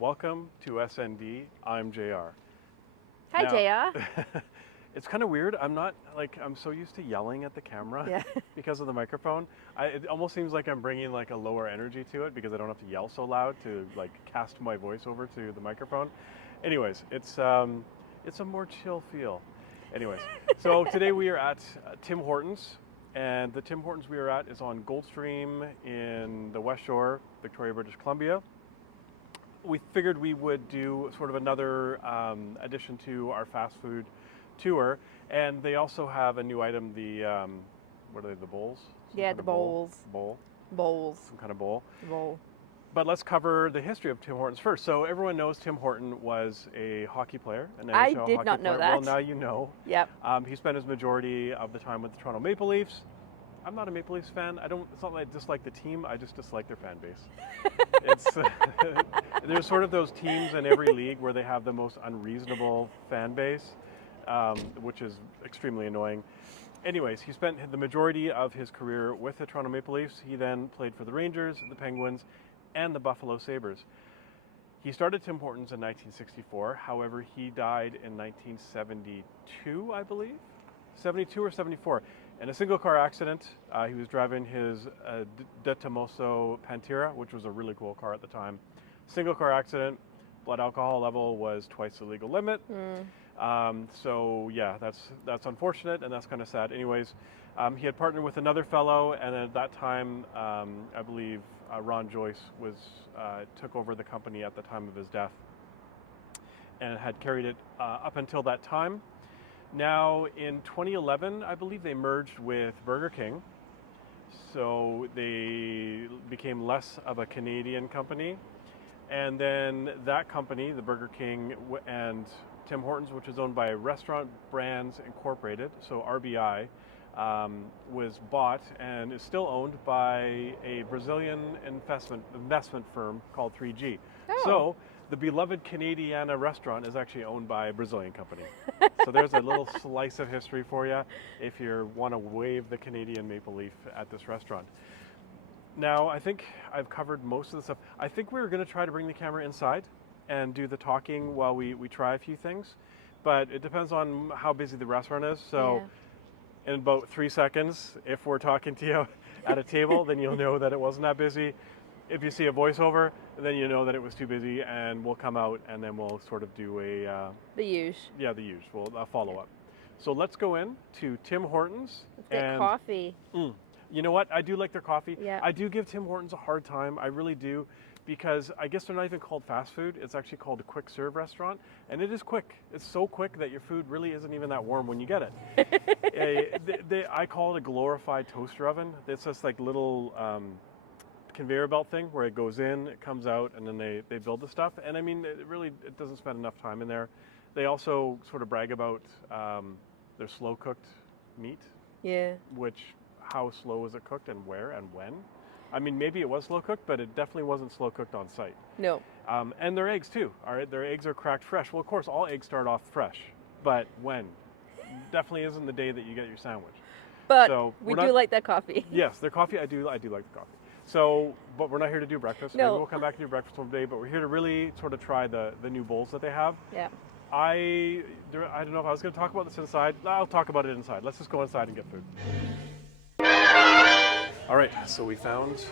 Welcome to SND. I'm JR. Hi, Now, JR. it's kind of weird. I'm so used to yelling at the camera Yeah. because of the microphone. It almost seems like I'm bringing like a lower energy to it because I don't have to yell so loud to like cast my voice over to the microphone. Anyways, it's a more chill feel. Anyways, so today we are at Tim Hortons, and the Tim Hortons we are at is on Goldstream in the West Shore, Victoria, British Columbia. We figured we would do sort of another addition to our fast food tour, and they also have a new item. What are they? The bowls? Yeah, kind the of bowl? bowls. Bowl. Bowls. Some kind of bowl. Bowl. But let's cover the history of Tim Hortons first. So everyone knows Tim Horton was a hockey player, an I NHL did hockey not know player. Well, that. now you know. Yep. He spent his majority of the time with the Toronto Maple Leafs. I'm not a Maple Leafs fan. It's not that I dislike the team. I just dislike their fan base. It's there's sort of those teams in every league where they have the most unreasonable fan base, which is extremely annoying. Anyways, he spent the majority of his career with the Toronto Maple Leafs. He then played for the Rangers, the Penguins, and the Buffalo Sabres. He started Tim Hortons in 1964. However, he died in 1972, I believe, 72 or 74. In a single car accident. He was driving his De Tomaso Pantera, which was a really cool car at the time. Single car accident, blood alcohol level was twice the legal limit. So yeah, that's unfortunate and that's kind of sad. Anyways, he had partnered with another fellow, and at that time, I believe Ron Joyce took over the company at the time of his death, and had carried it up until that time. Now, in 2011, I believe they merged with Burger King, so they became less of a Canadian company. And then that company, the Burger King and Tim Hortons, which is owned by Restaurant Brands Incorporated, so RBI, was bought and is still owned by a Brazilian investment firm called 3G. Oh. So the beloved Canadiana restaurant is actually owned by a Brazilian company. So there's a little slice of history for you if you want to wave the Canadian maple leaf at this restaurant. Now, I think I've covered most of the stuff. I think we were going to try to bring the camera inside and do the talking while we try a few things, but it depends on how busy the restaurant is. So in about 3 seconds, if we're talking to you at a table, then you'll know that it wasn't that busy. If you see a voiceover, then you know that it was too busy, and we'll come out and then we'll sort of do the use. the usual follow up. So let's go in to Tim Hortons. Let's get coffee. You know what? I do like their coffee. Yeah. I do give Tim Hortons a hard time. I really do, because I guess they're not even called fast food. It's actually called a quick serve restaurant, and it is quick. It's so quick that your food really isn't even that warm when you get it. I call it a glorified toaster oven. It's just like little conveyor belt thing where it goes in, it comes out, and then they build the stuff. And I mean, it doesn't spend enough time in there. They also sort of brag about their slow cooked meat. Yeah. Which, how slow was it cooked and where and when? I mean, maybe it was slow cooked, but it definitely wasn't slow cooked on site. No. And their eggs too. All right, their eggs are cracked fresh. Well, of course, all eggs start off fresh, but when? Definitely isn't the day that you get your sandwich. But so we do like that coffee. Yes, their coffee. I do like the coffee. So, but we're not here to do breakfast. No. Maybe we'll come back and do breakfast one day, but we're here to really sort of try the new bowls that they have. Yeah. I don't know if I was going to talk about this inside. I'll talk about it inside. Let's just go inside and get food. All right, so we found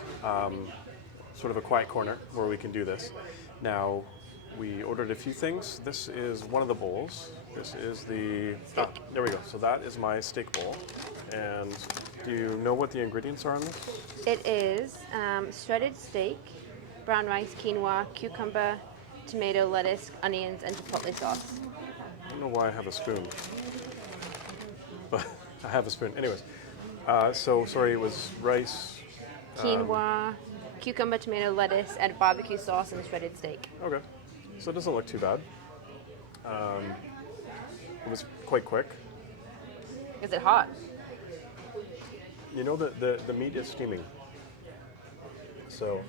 sort of a quiet corner where we can do this. Now, we ordered a few things. This is one of the bowls. This is the steak. There we go. So that is my steak bowl. And do you know what the ingredients are on this? It is shredded steak, brown rice, quinoa, cucumber, tomato, lettuce, onions, and chipotle sauce. I don't know why I have a spoon, but I have a spoon. Anyways, so sorry, it was rice, quinoa, cucumber, tomato, lettuce, and barbecue sauce and shredded steak. Okay, so it doesn't look too bad. It was quite quick. Is it hot? You know that the meat is steaming. So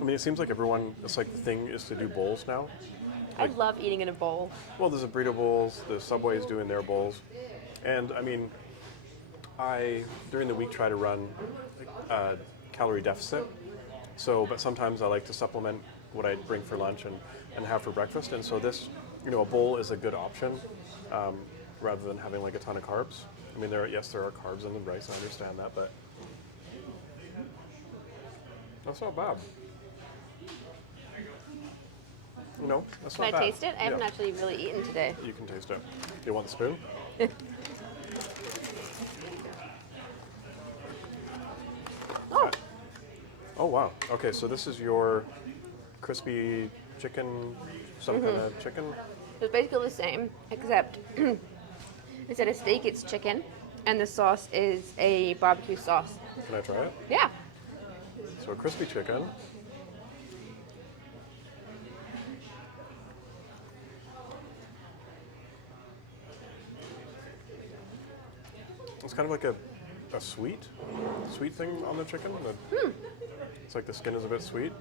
I mean, it seems like it's like the thing is to do bowls now. I love eating in a bowl. Well, there's the burrito bowls, the Subway is doing their bowls. And I mean, I, during the week, try to run calorie deficit. So, but sometimes I like to supplement what I bring for lunch and have for breakfast. And so this, a bowl is a good option rather than having like a ton of carbs. I mean, there are carbs in the rice. I understand that, but that's not bad. That's Can not I bad. taste it? I haven't actually really eaten today. You can taste it. You want the spoon? Oh, Oh wow. Okay, so this is your crispy chicken, some kind of chicken. it's basically the same, except instead of steak, it's chicken, and the sauce is a barbecue sauce. Can I try it? Yeah. So a crispy chicken. It's kind of like a sweet thing on the chicken. It's like the skin is a bit sweet.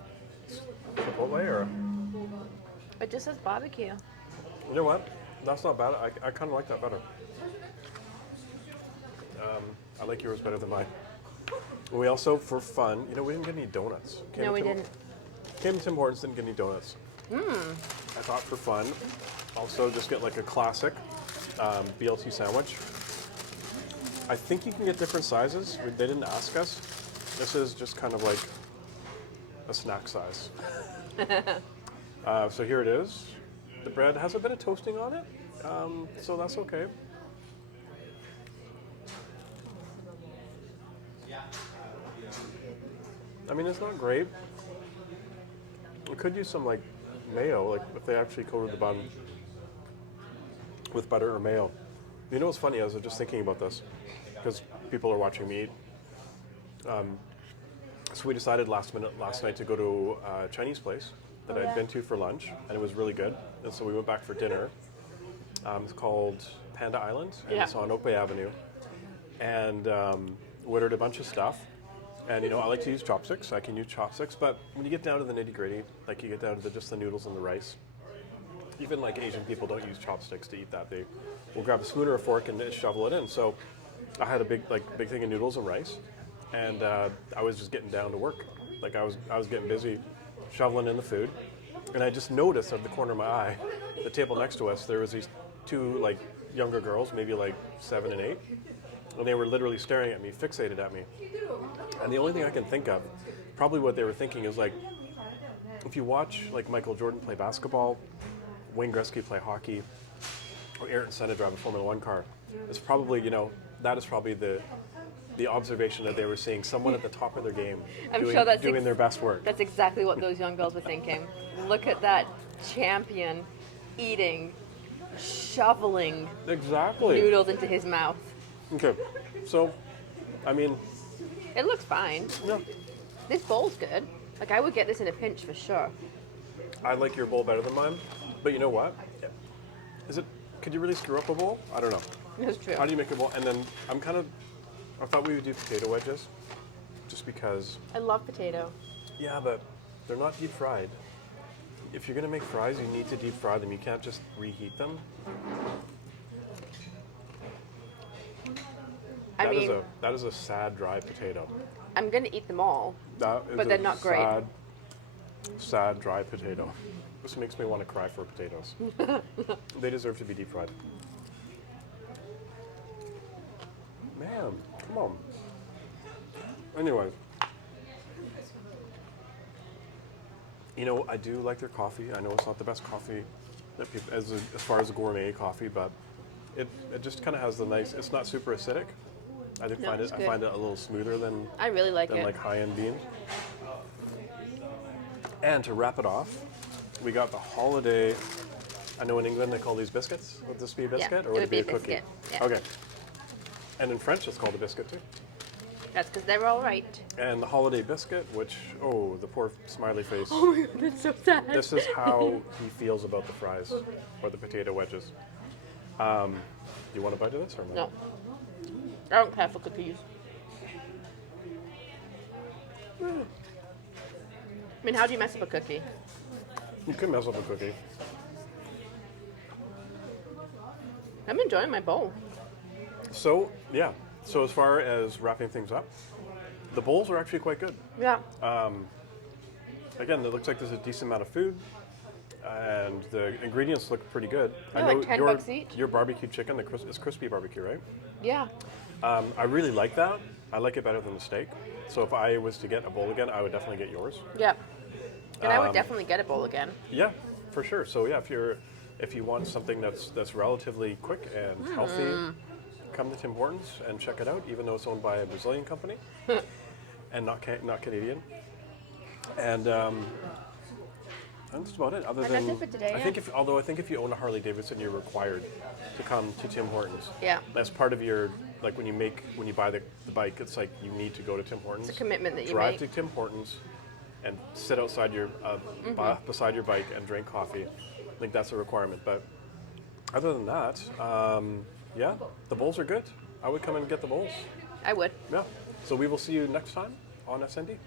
It's Chipotle or? It just says barbecue. You know what? That's not bad. I kind of like that better. I like yours better than mine. We also, for fun, we didn't get any donuts. No, we didn't. Came to Tim Hortons, didn't get any donuts. I thought for fun, also just get like a classic BLT sandwich. I think you can get different sizes. They didn't ask us. This is just kind of like a snack size. So here it is. The bread has a bit of toasting on it, so that's okay. I mean, it's not great. We could use some like mayo, like if they actually coated the bun with butter or mayo. You know what's funny? I was just thinking about this because people are watching me eat. So we decided last night to go to a Chinese place that I'd been to for lunch, and it was really good. And so we went back for dinner. It's called Panda Island, and it's on Oak Bay Avenue. And ordered a bunch of stuff. And I like to use chopsticks. I can use chopsticks, but when you get down to the nitty-gritty, like you get down to just the noodles and the rice, even like Asian people don't use chopsticks to eat that. They will grab a spoon or a fork and shovel it in. So I had a big thing of noodles and rice, and I was just getting down to work. Like I was getting busy shoveling in the food, and I just noticed out of the corner of my eye, the table next to us, there was these two like younger girls, maybe like 7 and 8, and they were literally staring at me, fixated at me. And the only thing I can think of, probably what they were thinking is like, if you watch like Michael Jordan play basketball, Wayne Gretzky play hockey, or Ayrton Senna drive a Formula One car, it's probably, that is probably the observation that they were seeing someone at the top of their game doing their best work. That's exactly what those young girls were thinking. Look at that champion eating, shoveling Exactly. noodles into his mouth. Okay, so, I mean, It looks fine. yeah, This bowl's good. Like, I would get this in a pinch for sure. I like your bowl better than mine, but you know what? Could you really screw up a bowl? I don't know. That's true. How do you make a bowl? And then I thought we would do potato wedges, just because, I love potato. yeah, but they're not deep fried. If you're gonna make fries, you need to deep fry them. You can't just reheat them. That is a sad dry potato. I'm going to eat them all. That is But they're not great. Sad dry potato. This makes me want to cry for potatoes. They deserve to be deep fried. Man, come on. Anyways. I do like their coffee. I know it's not the best coffee that people, as far as gourmet coffee, but it just kind of has the nice. It's not super acidic. I find it a little smoother than I really like it. like high-end beans. And to wrap it off, we got the holiday. I know in England they call these biscuits. Would this be a biscuit or would it be a cookie? biscuit. Yeah. Okay. And in French, it's called a biscuit too. That's because they're all right. And the holiday biscuit, which the poor smiley face. Oh my god, that's so sad. This is how he feels about the fries or the potato wedges. Do you want to bite of this or no? No. I don't care for cookies. I mean, how do you mess up a cookie? You can mess up a cookie. I'm enjoying my bowl. So, yeah. So as far as wrapping things up, The bowls are actually quite good. Yeah. Again, it looks like there's a decent amount of food, and the ingredients look pretty good. They're like $10 each. Your barbecue chicken, it's crispy barbecue, right? Yeah. I really like that. I like it better than the steak. So if I was to get a bowl again, I would definitely get yours. Yep. And I would definitely get a bowl again. Yeah, for sure. So yeah, if you want something that's relatively quick and healthy, come to Tim Hortons and check it out. Even though it's owned by a Brazilian company and not Canadian. And that's about it. Other And than that's it for today, I yeah. think if you own a Harley Davidson, you're required to come to Tim Hortons. Yeah. That's part of your like when you buy the bike. It's like you need to go to Tim Hortons. It's a commitment that you Drive make. to Tim Hortons and sit outside your beside your bike and drink coffee. I think that's a requirement. But other than that, yeah, the bowls are good. I would come and get the bowls. I would. Yeah. So we will see you next time on SND.